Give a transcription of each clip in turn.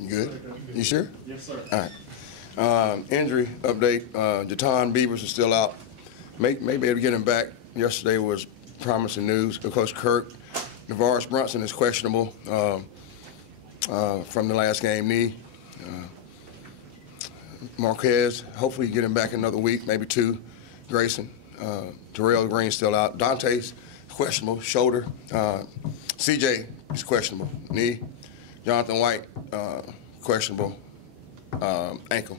You good? You sure? Yes, sir. All right. Injury update. Jaton Beavers is still out. May be able to get him back. Yesterday was promising news. Of course, Kirk Navaris Brunson is questionable from the last game, knee. Marquez, hopefully get him back another week, maybe two. Grayson. Terrell Green's still out. Dante's questionable, shoulder. CJ is questionable, knee. Jonathan White, questionable, high ankle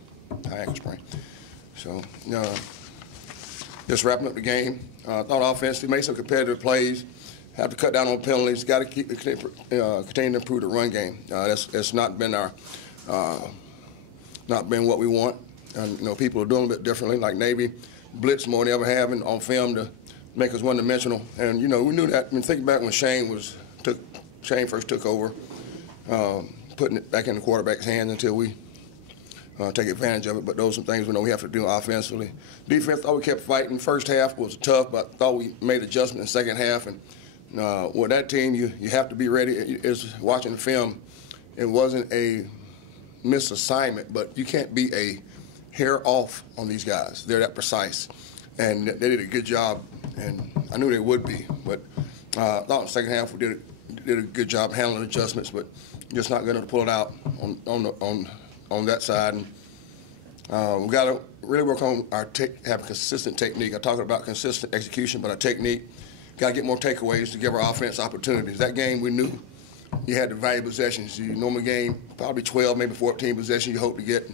sprain. So, just wrapping up the game. Thought offensively, made some competitive plays. Have to cut down on penalties. Got to continue to improve the run game. That's not been what we want. And people are doing a bit differently. Like Navy blitz more than ever having on film to make us one-dimensional. And we knew that. I mean, thinking back when Shane first took over, putting it back in the quarterback's hands until we take advantage of it. But those are some things we know we have to do offensively. Defense, thought we kept fighting. First half was tough, but I thought we made adjustments in the second half. And with that team, you have to be ready. It's watching the film. It wasn't a misassignment, but you can't be a hair off on these guys. They're that precise. And they did a good job, and I knew they would be. But I thought in the second half we did a good job handling adjustments, but just not going to pull it out on that side. And we got to really work on have a consistent technique. I talked about consistent execution, but our technique, got to get more takeaways to give our offense opportunities. That game we knew you had the value possessions. You normal game, probably 12, maybe 14 possessions you hope to get.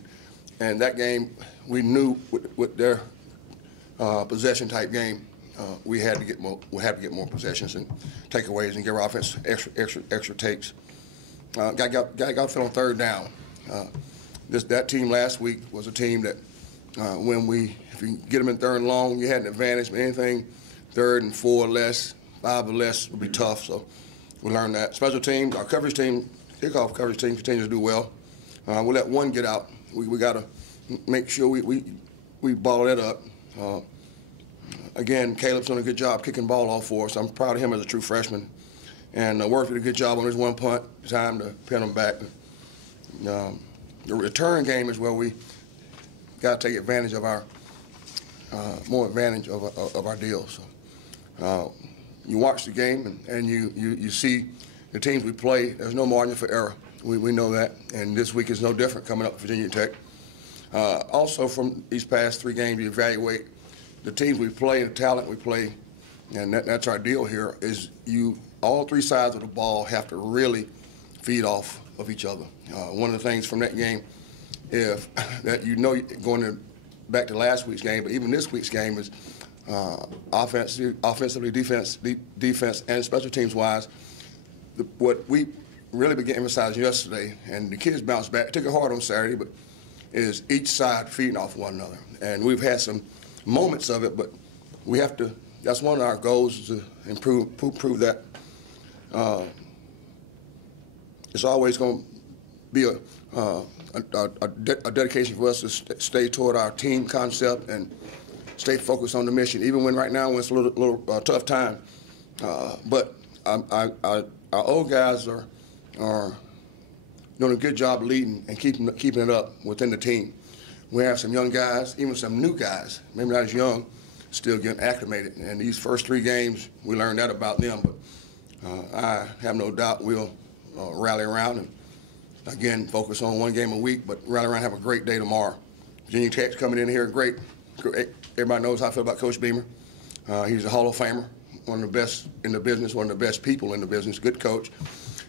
And that game, we knew with their possession type game, we had to get more. We had to get more possessions and takeaways and give our offense extra takes. Got fit on third down. That team last week was a team that if you get them in third and long, you had an advantage. But anything third and 4 or less, 5 or less would be tough. So we learned that. Special teams, our coverage team, kickoff coverage team continues to do well. We let one get out. We got to make sure we ball that up. Again, Caleb's done a good job kicking the ball off for us. I'm proud of him as a true freshman. And Worth did a good job on his one punt. Time to pin him back. The return game is where we got to take advantage of our more advantage of our deal. So you watch the game and you see the teams we play. There's no margin for error. We know that, and this week is no different coming up with Virginia Tech. Also, from these past 3 games, you evaluate the teams we play, the talent we play, and that's our deal here, is all 3 sides of the ball have to really feed off of each other. One of the things from that game, going back to last week's game, but even this week's game is offensively, defense, and special teams-wise, what we really began emphasizing yesterday, and the kids bounced back. It took it hard on Saturday, but is each side feeding off one another. And we've had some moments of it, but we have to. That's one of our goals, is to improve that. It's always going to be a dedication for us to stay toward our team concept and stay focused on the mission, even when right now when it's a little tough time. But our old guys are doing a good job leading and keeping it up within the team. We have some young guys, even some new guys, maybe not as young, still getting acclimated. And these first 3 games, we learned that about them. But I have no doubt we'll rally around and, again, focus on 1 game a week, but rally around and have a great day tomorrow. Virginia Tech's coming in here, great. Everybody knows how I feel about Coach Beamer. He's a Hall of Famer, one of the best in the business, one of the best people in the business, good coach.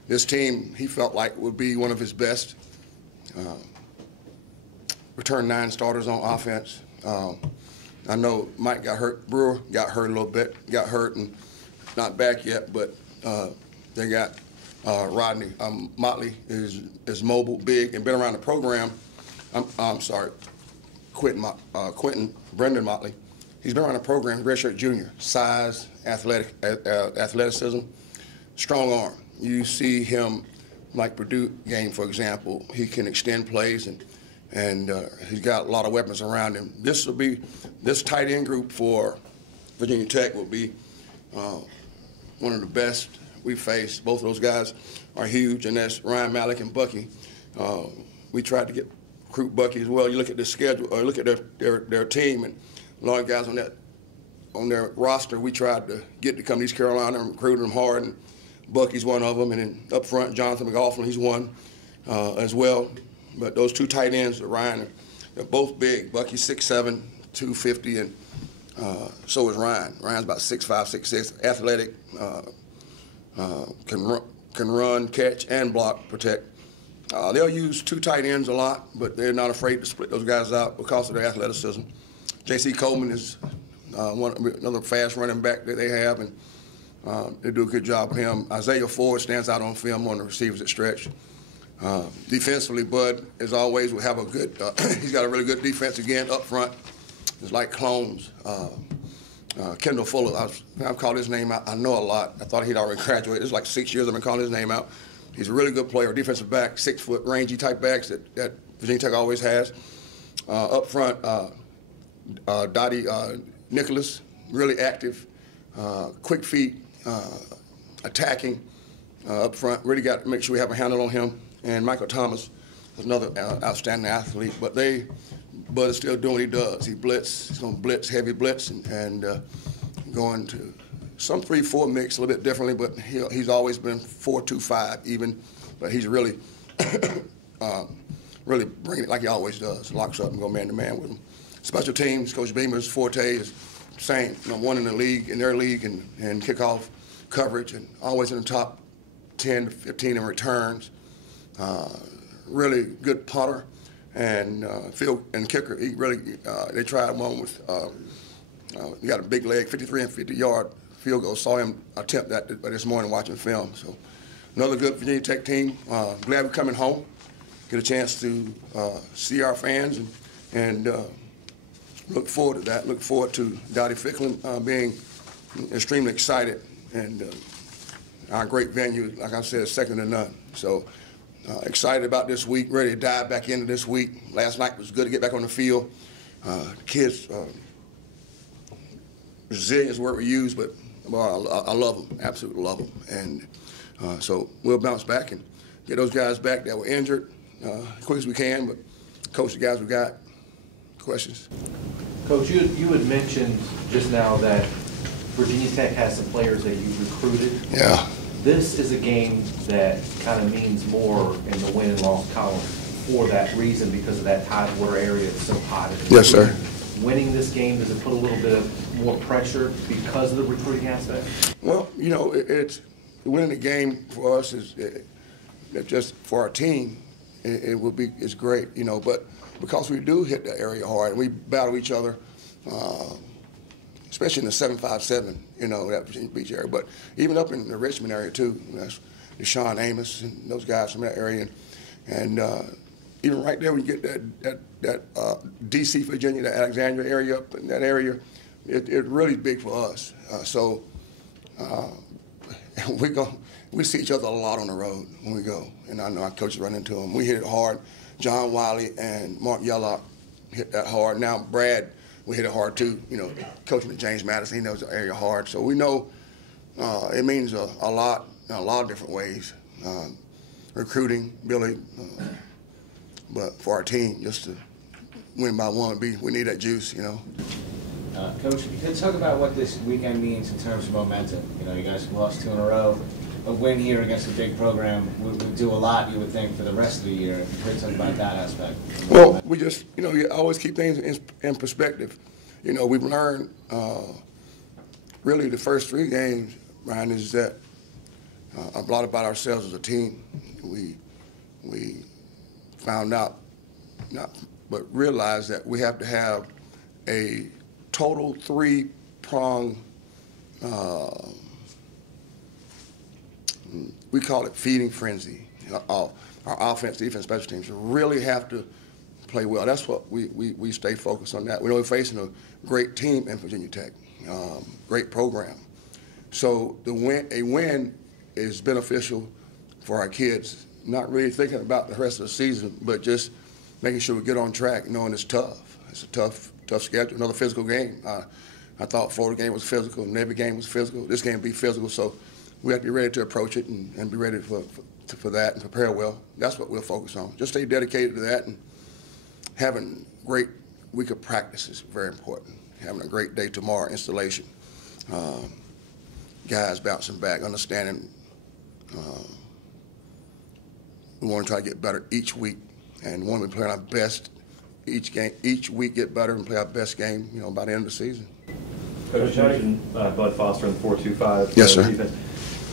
This team, he felt like, would be one of his best. Returned 9 starters on offense. I know Mike got hurt. Brewer got hurt a little bit. Got hurt and not back yet, but they got Rodney. Motley is mobile, big, and been around the program. Quentin Brendan Motley. He's been around the program, redshirt junior. Size, athleticism, strong arm. You see him, like Purdue game, for example, he can extend plays, and he's got a lot of weapons around him. This tight end group for Virginia Tech will be one of the best we faced. Both of those guys are huge, and that's Ryan Malik and Bucky. We tried to recruit Bucky as well. You look at the schedule, or look at their team, and a lot of guys on their roster, we tried to get to come to East Carolina and recruit them hard, and Bucky's one of them. And then up front, Jonathan McLaughlin, he's one as well. But those two tight ends, Ryan, they're both big. Bucky's 6'7", 250, and so is Ryan. Ryan's about 6'5", 6'6", athletic, can run, catch, and block, protect. They'll use two tight ends a lot, but they're not afraid to split those guys out because of their athleticism. J.C. Coleman is another fast running back that they have, and they do a good job with him. Isaiah Ford stands out on film on the receivers that stretch. Defensively, Bud, as always, will have a good, he's got a really good defense again up front. It's like clones. Kendall Fuller, I've called his name out. I know a lot. I thought he'd already graduated. It's like 6 years I've been calling his name out. He's a really good player, defensive back, 6 foot, rangy type backs that Virginia Tech always has. Up front, Dottie Nicholas, really active, quick feet, attacking up front. Really got to make sure we have a handle on him. And Michael Thomas is another outstanding athlete. But Bud is still doing what he does. He's going to blitz, heavy blitz, and going to some 3-4 mix a little bit differently, but he's always been 4-2-5 even. But he's really, really bringing it like he always does. Locks up and go man-to-man with him. Special teams, Coach Beamer's forte is same. One in the league, in their league, and kickoff coverage, and always in the top 10 to 15 in returns. Really good punter and field and kicker. He really they tried one with he got a big leg, 53 and 50-yard field goal. Saw him attempt that this morning watching film. So another good Virginia Tech team. Glad we're coming home. Get a chance to see our fans and look forward to that. Look forward to Dottie Ficklin being extremely excited, and our great venue, like I said, is second to none. So excited about this week, ready to dive back into this week. Last night was good to get back on the field. Kids, resilience is the word we use, but I love them, absolutely love them. And so we'll bounce back and get those guys back that were injured as quick as we can, but coach the guys we got. Questions? Coach, you had mentioned just now that Virginia Tech has some players that you recruited. Yeah. This is a game that kind of means more in the win and loss column for that reason, because of that Tidewater area. It's so hot. Yes, sir. Winning this game, does it put a little bit of more pressure because of the recruiting aspect? Well, it's winning the game for us is just for our team. It's great, but because we do hit the area hard and we battle each other, especially in the 757, that Virginia Beach area. But even up in the Richmond area too, that's Deshaun Amos and those guys from that area, and even right there when you get that D.C., Virginia, that Alexandria area up in that area, it's really big for us. So we see each other a lot on the road when we go, and I know our coaches run into them. We hit it hard. John Wiley and Mark Yellock hit that hard. Now Brad, we hit it hard too. Coaching with James Madison, he knows the area hard. So we know it means a lot in a lot of different ways. Recruiting, Billy, but for our team, just to win by one, we need that juice, Coach, can you talk about what this weekend means in terms of momentum? You guys have lost 2 in a row. A win here against a big program would do a lot, you would think, for the rest of the year. Can you talk about that aspect? Well, we just, you always keep things in perspective. We've learned really the first 3 games, Ryan, is that a lot about ourselves as a team. We found out, but realized that we have to have a total 3-prong, we call it feeding frenzy. Our offense, defense, special teams really have to play well. That's what we stay focused on that. We know we're facing a great team in Virginia Tech, great program. So a win is beneficial for our kids, not really thinking about the rest of the season, but just making sure we get on track, knowing it's tough. It's a tough schedule, another physical game. I thought Florida game was physical, Navy game was physical. This game will be physical, so we have to be ready to approach it and be ready for that and prepare well. That's what we'll focus on. Just stay dedicated to that, and having a great week of practice is very important. Having a great day tomorrow, installation. Guys bouncing back, understanding we want to try to get better each week, and when we play our best each week get better and play our best game, by the end of the season. Coach, you mentioned Bud Foster in the 4-2-5 Yes, sir. defense.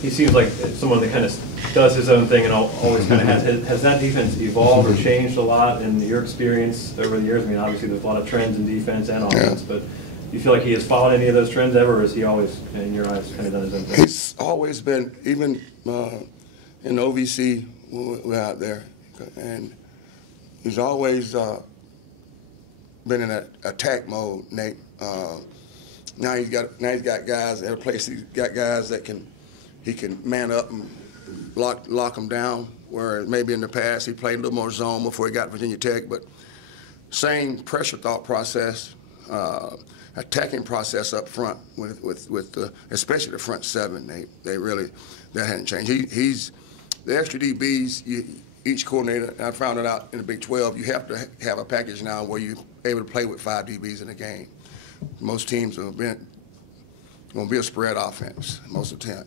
He seems like someone that kind of does his own thing and always kind of has that defense evolved or changed a lot in your experience over the years? I mean, obviously there's a lot of trends in defense and offense, but do you feel like he has followed any of those trends ever, or has he always, in your eyes, kind of done his own thing? He's always been, even in OVC, we're out there, and he's always been in that attack mode, Nate. Now he's got guys at a place. He's got guys that he can man up and lock them down. Where maybe in the past he played a little more zone before he got Virginia Tech, but same pressure thought process, attacking process up front with especially the front seven. That hadn't changed. He's the extra DBs. Each coordinator, I found it out in the Big 12, you have to have a package now where you're able to play with 5 DBs in a game. Most teams are going to be a spread offense most of the time,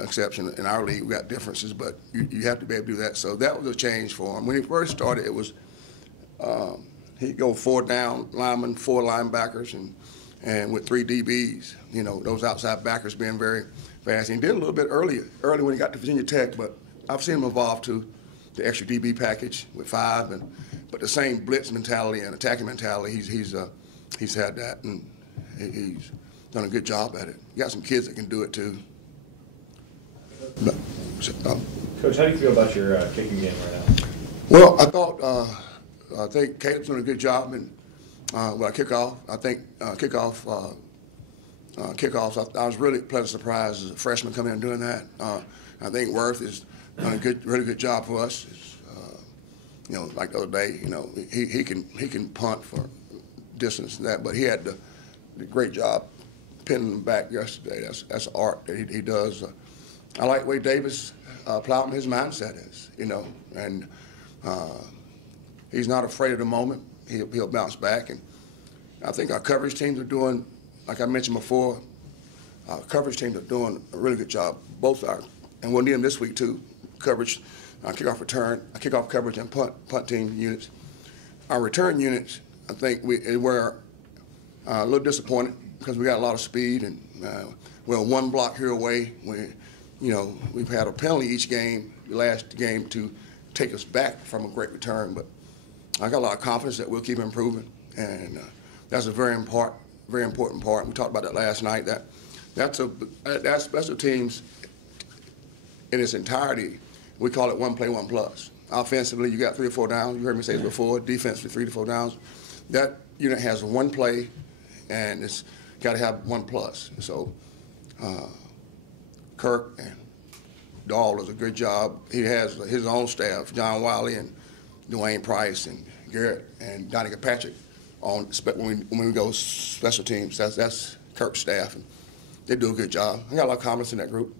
exception in our league. We got differences, but you have to be able to do that. So that was a change for him. When he first started, it was he'd go 4 down linemen, 4 linebackers, and with 3 DBs, those outside backers being very fast. And he did a little bit early when he got to Virginia Tech, but I've seen him evolve to the extra DB package with 5, but the same blitz mentality and attacking mentality. He's had that, and he's done a good job at it. You got some kids that can do it too. Coach, how do you feel about your kicking game right now? Well, I think Caleb's doing a good job in kickoff. I think kickoffs. I was really pleasant surprised as a freshman coming in and doing that. I think Worth is done a really good job for us. Like the other day, he can punt for distance and that, but he had the great job pinning them back yesterday. That's art that he does. I like the way Davis Plowman, his mindset is, and he's not afraid of the moment. He'll bounce back, and I think our coverage teams are doing, like I mentioned before, our coverage teams are doing a really good job. And we'll need them this week too. Coverage, kickoff return, kickoff coverage, and punt team units. Our return units, I think we're a little disappointed because we got a lot of speed, and we're 1 block here away. We've had a penalty each game, the last game, to take us back from a great return. But I got a lot of confidence that we'll keep improving, and that's a very important part. We talked about that last night. That's special teams in its entirety. We call it 1 play, 1 plus. Offensively, you got 3 or 4 downs. You heard me say this before. Defensively, 3 to 4 downs. That unit has 1 play, and it's got to have 1 plus. So Kirk and Dahl does a good job. He has his own staff, John Wiley and Dwayne Price and Garrett and Donnie Patrick when we go special teams. That's Kirk's staff, and they do a good job. I got a lot of confidence in that group.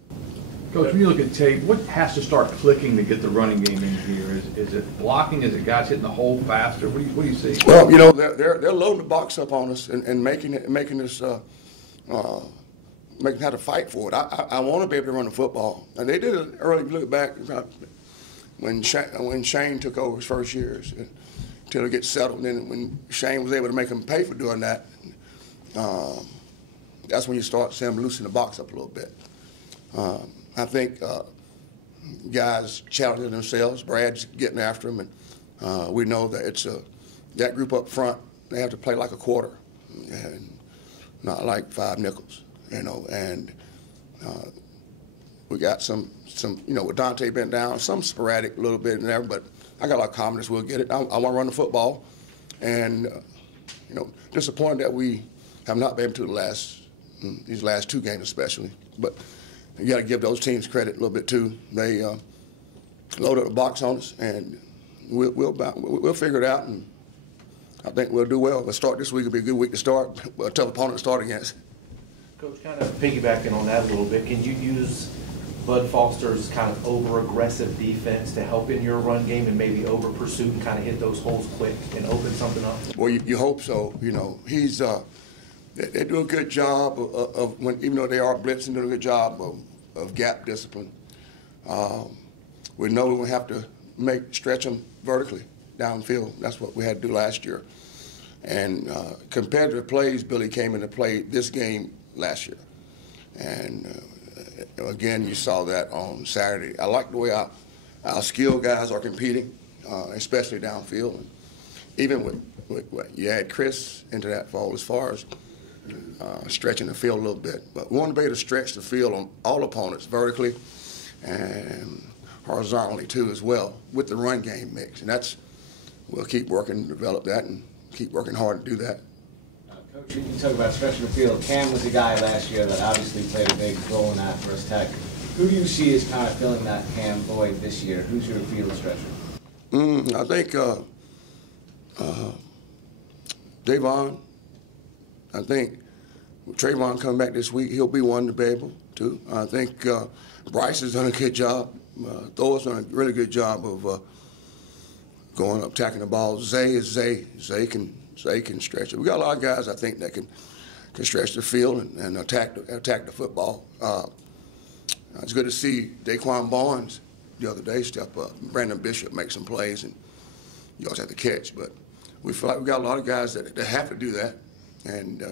Coach, when you look at tape, what has to start clicking to get the running game in here? Is it blocking? Is it guys hitting the hole faster? What do you see? Well, they're loading the box up on us and making us have to fight for it. I want to be able to run the football, and they did it early. Look back when Shane took over his first years until it gets settled. And then when Shane was able to make them pay for doing that, that's when you start seeing them loosen the box up a little bit. I think guys challenging themselves. Brad's getting after them, and we know that it's that group up front. They have to play like a quarter, and not like 5 nickels, And we got some with Dante bent down, some sporadic a little bit in there, but I got a lot of confidence we'll get it. I want to run the football, and disappointed that we have not been able to these last 2 games especially, but. You got to give those teams credit a little bit too. They loaded the box on us, and we'll figure it out. And I think we'll do well. Let's start this week. It'll be a good week to start. A tough opponent to start against. Coach, kind of piggybacking on that a little bit, can you use Bud Foster's kind of over-aggressive defense to help in your run game and maybe over-pursuit and kind of hit those holes quick and open something up? Well, you hope so. You know, they do a good job of when, even though they are blitzing, do a good job of gap discipline. We know we have to stretch them vertically downfield. That's what we had to do last year. And competitive plays, Billy came into play this game last year. And again, you saw that on Saturday. I like the way our skilled guys are competing, especially downfield. And even with you add Chris into that fold as far as stretching the field a little bit. But we want to be able to stretch the field on all opponents vertically and horizontally too as well with the run game mix. And we'll keep working to develop that and keep working hard to do that. Coach, you talk about stretching the field. Cam was a guy last year that obviously played a big role in that for us Tech. Who do you see as kind of filling that Cam void this year? Who's your field stretcher? I think Davon. I think Trayvon coming back this week, he'll be one to be able to. I think Bryce has done a good job. Thor's done a really good job of going up, attacking the ball. Zay can stretch it. We got a lot of guys, I think, that can stretch the field and attack the football. It's good to see Daquan Barnes the other day step up. Brandon Bishop make some plays, and you always have to catch. But we feel like we got a lot of guys that have to do that. And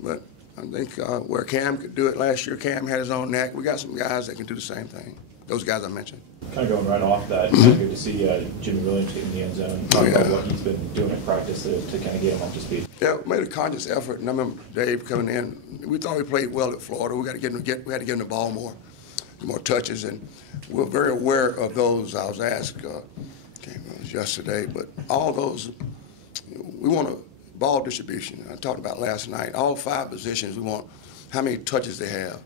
but I think where Cam could do it last year, Cam had his own knack. We got some guys that can do the same thing. Those guys I mentioned. Kind of going right off that, it's good to see Jimmy Williams getting in the end zone. Oh, yeah. What he's been doing in practice to kind of get him up to speed. Yeah, we made a conscious effort, and I remember Dave coming in. We thought we played well at Florida. We had to get him the ball more touches, and we're very aware of those. I was asked, it was yesterday, but all those, we want a ball distribution. I talked about last night. All 5 positions, we want how many touches they have.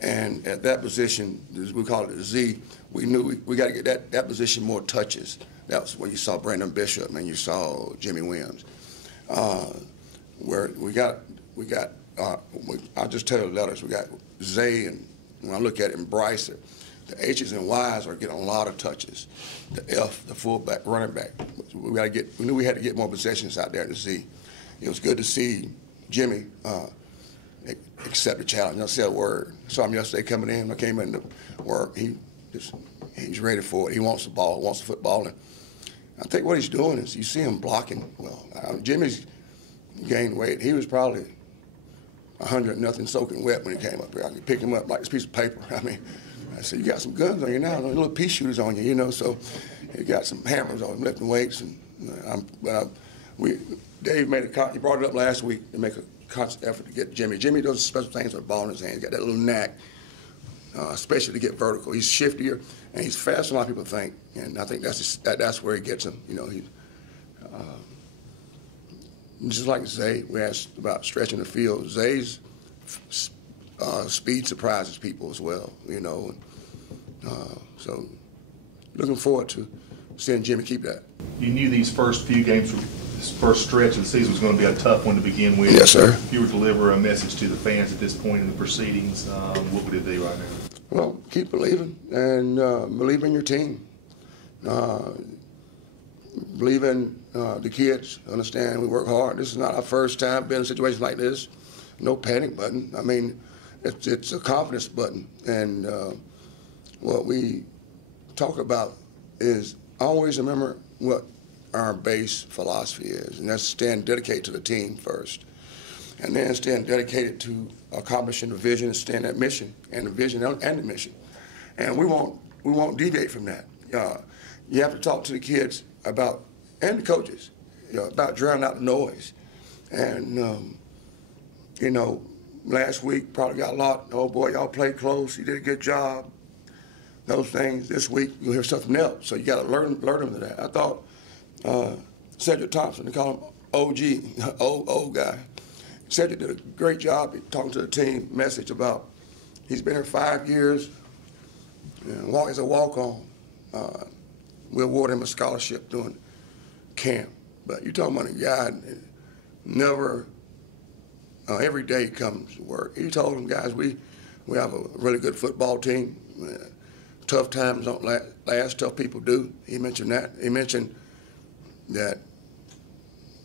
And at that position, we call it a Z, we knew we got to get that position more touches. That was where you saw Brandon Bishop and you saw Jimmy Williams. Where I'll just tell you the letters. We got Zay, and when I look at it, and Bryce, the H's and Y's are getting a lot of touches. The F, the fullback, running back. We knew we had to get more possessions out there to Z. It was good to see Jimmy accept the challenge. I said a word. I saw him yesterday coming in. I came in to work. He's ready for it. He wants the ball, wants the football. And I think what he's doing is you see him blocking well. Jimmy's gained weight. He was probably 100-0 soaking wet when he came up here. I picked him up like this piece of paper. I mean, I said, you got some guns on you now, little pea shooters on you, you know. So he got some hammers on him, lifting weights. And Dave he brought it up last week to make a conscious effort to get Jimmy. Jimmy does special things with the ball in his hand. He's got that little knack, especially to get vertical. He's shiftier and he's faster than a lot of people think. And I think that's where he gets him. You know, just like Zay, we asked about stretching the field. Zay's speed surprises people as well. You know, so looking forward to seeing Jimmy keep that. You knew these first few games, this first stretch of the season was going to be a tough one to begin with. Yes, sir. If you were to deliver a message to the fans at this point in the proceedings, what would it be right now? Well, keep believing and believe in your team. Believe in the kids. Understand we work hard. This is not our first time being in a situation like this. No panic button. I mean, it's a confidence button. And what we talk about is always remember what our base philosophy is, and that's staying dedicated to the team first, and then staying dedicated to accomplishing the vision and staying that mission and the vision and the mission. And we won't deviate from that. You have to talk to the kids about, and the coaches, about drowning out the noise. And last week probably got a lot. Oh boy, y'all played close. You did a good job. Those things. This week you'll hear something else. So you got to learn them to that. I thought Cedric Thompson, they call him OG, old guy. Cedric did a great job talking to the team. Message about he's been here 5 years. As a walk-on. We award him a scholarship during camp. But you're talking about a guy that never, every day comes to work. He told them, guys, we have a really good football team. Tough times don't last, tough people do. He mentioned that. He mentioned that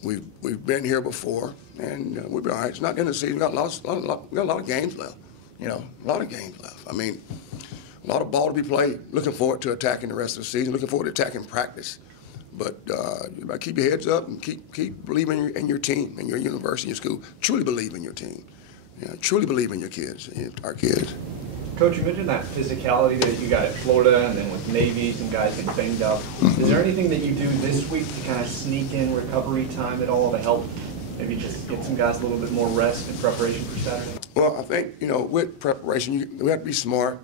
we've been here before, and we'll be all right. It's not the end of the season. We got a lot of games left, a lot of games left. I mean, a lot of ball to be played. Looking forward to attacking the rest of the season. Looking forward to attacking practice. But you gotta keep your heads up and keep believing in your team, in your university, your school. Truly believe in your team. Truly believe in your kids, our kids. Coach, you mentioned that physicality that you got at Florida, and then with Navy, some guys get banged up. Is there anything that you do this week to kind of sneak in recovery time at all to help maybe just get some guys a little bit more rest in preparation for Saturday? Well, I think, with preparation, we have to be smart.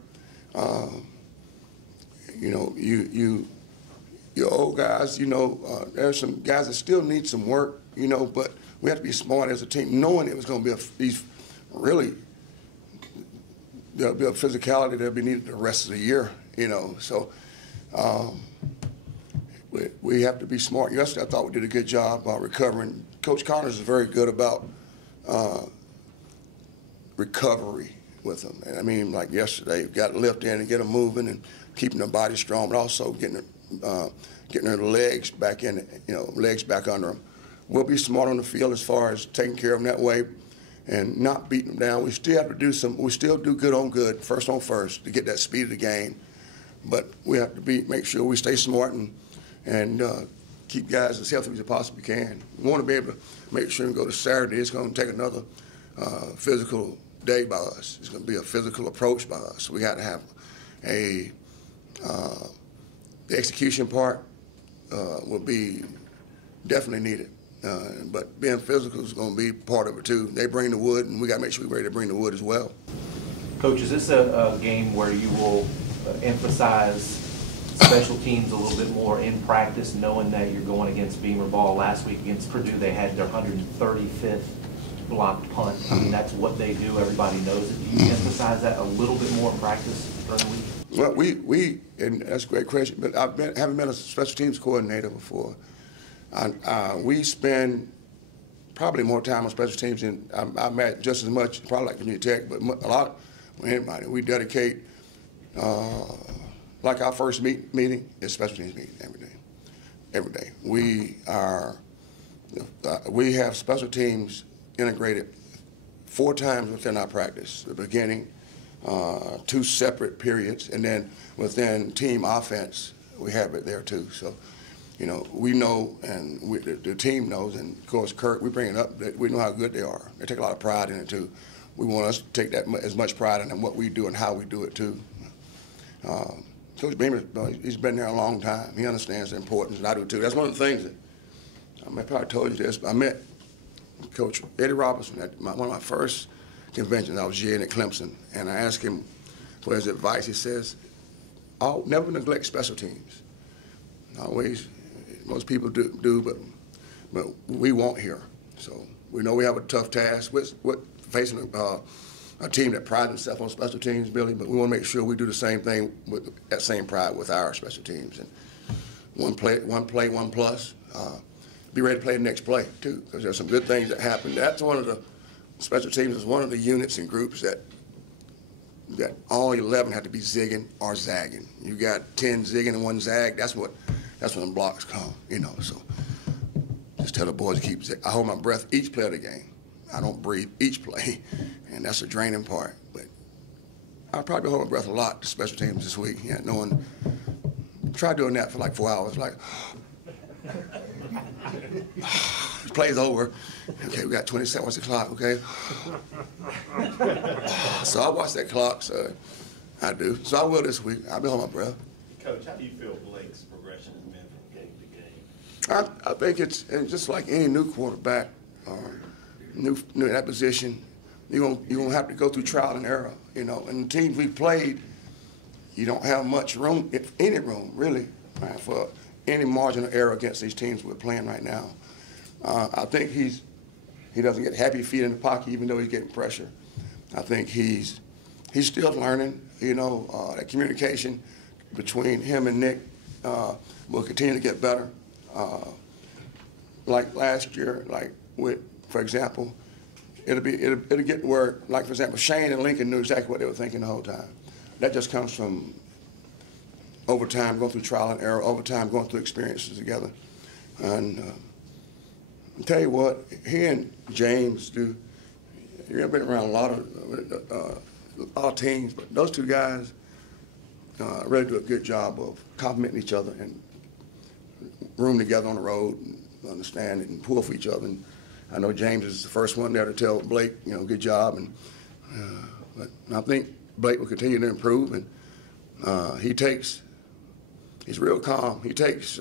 Your old guys, there's some guys that still need some work, but we have to be smart as a team, knowing it was going to be there'll be a physicality that'll be needed the rest of the year, So we have to be smart. Yesterday, I thought we did a good job recovering. Coach Connors is very good about recovery with them. And I mean, like yesterday, you got to lift in and get them moving and keeping their body strong, but also getting their legs back in, legs back under them. We'll be smart on the field as far as taking care of them that way and not beating them down. We still have to we still do good on good, first on first, to get that speed of the game. But we have to make sure we stay smart and keep guys as healthy as we possibly can. We want to be able to make sure we go to Saturday. It's going to take another physical day by us. It's going to be a physical approach by us. We got to have the execution part will be definitely needed. But being physical is going to be part of it too. They bring the wood, and we got to make sure we're ready to bring the wood as well. Coach, is this a game where you will emphasize special teams a little bit more in practice, knowing that you're going against Beamer ball? Last week against Purdue, they had their 135th blocked punt. I mean, that's what they do. Everybody knows it. Do you emphasize that a little bit more in practice during the week? Well, we and that's a great question, but haven't been a special teams coordinator before. We spend probably more time on special teams than I'm at just as much, probably like Virginia Tech, but a lot with anybody. We dedicate, like our first meeting is special teams meeting every day. We have special teams integrated 4 times within our practice, the beginning, 2 separate periods, and then within team offense, we have it there too. So, we know, and the team knows, and of course, Kirk, we bring it up, that we know how good they are. They take a lot of pride in it too. We want us to take that as much pride in what we do and how we do it too. Coach Beamer, he's been there a long time. He understands the importance, and I do too. That's one of the things that, I probably told you this, but I met Coach Eddie Robinson at one of my first conventions. I was GA at Clemson, and I asked him for his advice. He says, never neglect special teams. Always, most people do, but we won't here. So we know we have a tough task with facing a team that prides itself on special teams, Billy, but we want to make sure we do the same thing with that same pride with our special teams. And one play, one plus. Be ready to play the next play, too, because there's some good things that happen. That's one of the special teams is one of the units and groups that all 11 have to be zigging or zagging. You got 10 zigging and 1 zag. That's when the blocks come, So just tell the boys to keep zigging. I hold my breath each play of the game. I don't breathe each play, and that's the draining part. But I'll probably hold my breath a lot to special teams this week. Try doing that for like 4 hours, like. Play's over. Okay, we got 20 seconds. What's the clock? Okay. So I watch that clock. So I do. So I will this week. I'll be on my breath. Coach, how do you feel Blake's progression has been from game to game? I think it's just like any new quarterback, new in that position. You're gonna have to go through trial and error. And the teams we played, you don't have much room, if any room, really, right, for any margin of error against these teams we're playing right now. I think he doesn't get happy feet in the pocket even though he's getting pressure. I think he's still learning. That communication between him and Nick will continue to get better. Like last year, for example, it'll get where, like for example, Shane and Lincoln knew exactly what they were thinking the whole time. that just comes from over time, going through trial and error, over time, going through experiences together. And I'll tell you what, he and James do, you've been around a lot of teams, but those two guys really do a good job of complimenting each other and room together on the road and understand it and pull for each other. And I know James is the first one there to tell Blake, you know, good job. And but I think Blake will continue to improve. And he's real calm. He takes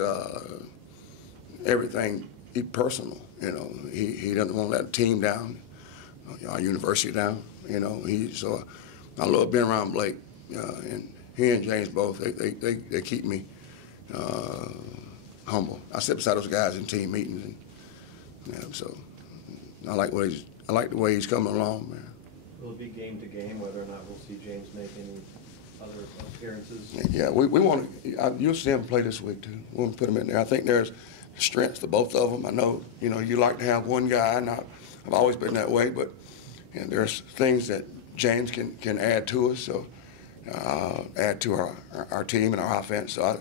everything personal. You know, he doesn't want to let the team down, our university down. You know, so I love being around Blake, and he and James both. They keep me humble. I sit beside those guys in team meetings, and so I like the way he's coming along, man. Will it be game to game whether or not we'll see James make any other appearances? Yeah, we want to. You'll see him play this week too. We'll put him in there. I think there's strengths to both of them. I know, you know, you like to have one guy, and I've always been that way. But you know, there's things that James can add to us, so add to our team and our offense. So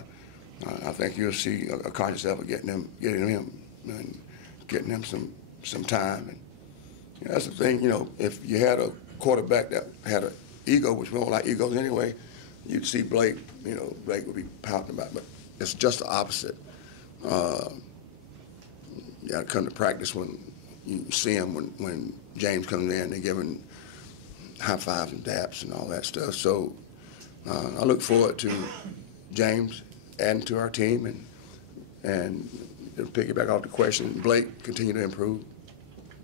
I think you'll see a conscious effort getting him and getting him some time. And you know, that's the thing. You know, if you had a quarterback that had an ego, which we don't like egos anyway, you'd see Blake. You know, Blake would be pouting about it, but it's just the opposite. You got to come to practice when you see him. When James comes in, they're giving high fives and daps and all that stuff. So I look forward to James adding to our team, and to piggyback off the question, Blake continue to improve.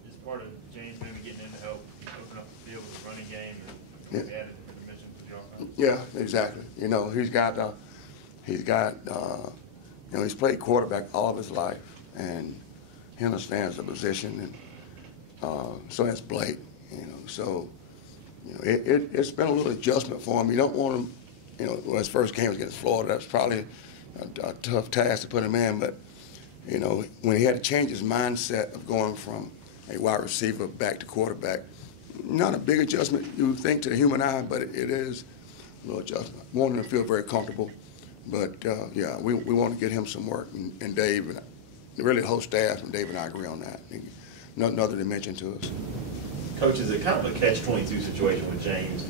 Is part of James maybe getting in to help open up the field with the running game and Yeah. added dimension to the offense? Yeah, exactly. You know, he's got you know, he's played quarterback all of his life, and he understands the position, and so has Blake. You know, so you know, it's been a little adjustment for him. You don't want him, you know, when his first game was against Florida, that's probably a tough task to put him in. But you know, when he had to change his mindset of going from a wide receiver back to quarterback, not a big adjustment you would think to the human eye, but it is a little adjustment. I want him to feel very comfortable. But yeah, we want to get him some work, and Dave, and really the whole staff, and Dave and I agree on that. Another dimension to us. Coach, is it kind of a catch-22 situation with James,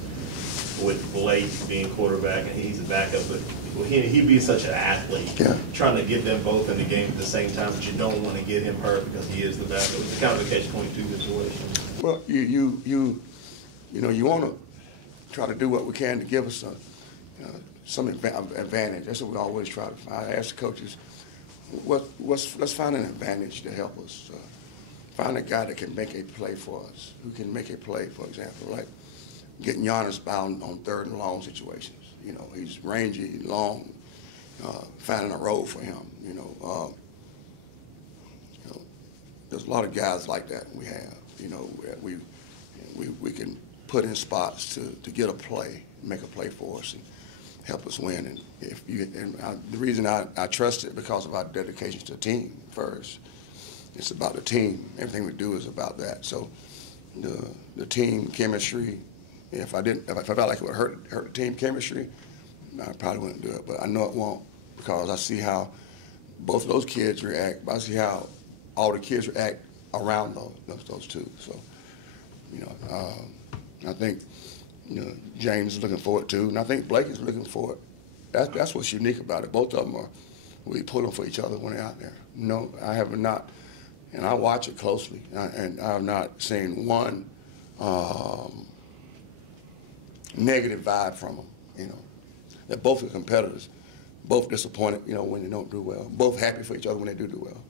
with Blake being quarterback and he's a backup, but he be such an athlete, Yeah. trying to get them both in the game at the same time, but you don't want to get him hurt because he is the backup. It's kind of a catch-22 situation. Well, you know, you want to try to do what we can to give us some advantage. That's what we always try to find. I ask the coaches, let's find an advantage to help us. Find a guy that can make a play for us, who can make a play, for example, like getting Giannis bound on third and long situations. You know, he's rangy, long, finding a role for him. You know, there's a lot of guys like that we have. You know, we can put in spots to get a play, make a play for us, and help us win. And the reason I trust it because of our dedication to the team first. It's about the team. Everything we do is about that. So the team chemistry. If I felt like it would hurt the team chemistry, I probably wouldn't do it. But I know it won't, because I see how both of those kids react. But I see how all the kids react around those two. So, you know, I think, you know, James is looking forward to, and I think Blake is looking forward. That's what's unique about it. Both of them we pull them for each other when they're out there. No, I have not, and I watch it closely, and I have not seen one negative vibe from them. You know, they're both competitors, both disappointed, you know, when they don't do well, both happy for each other when they do well.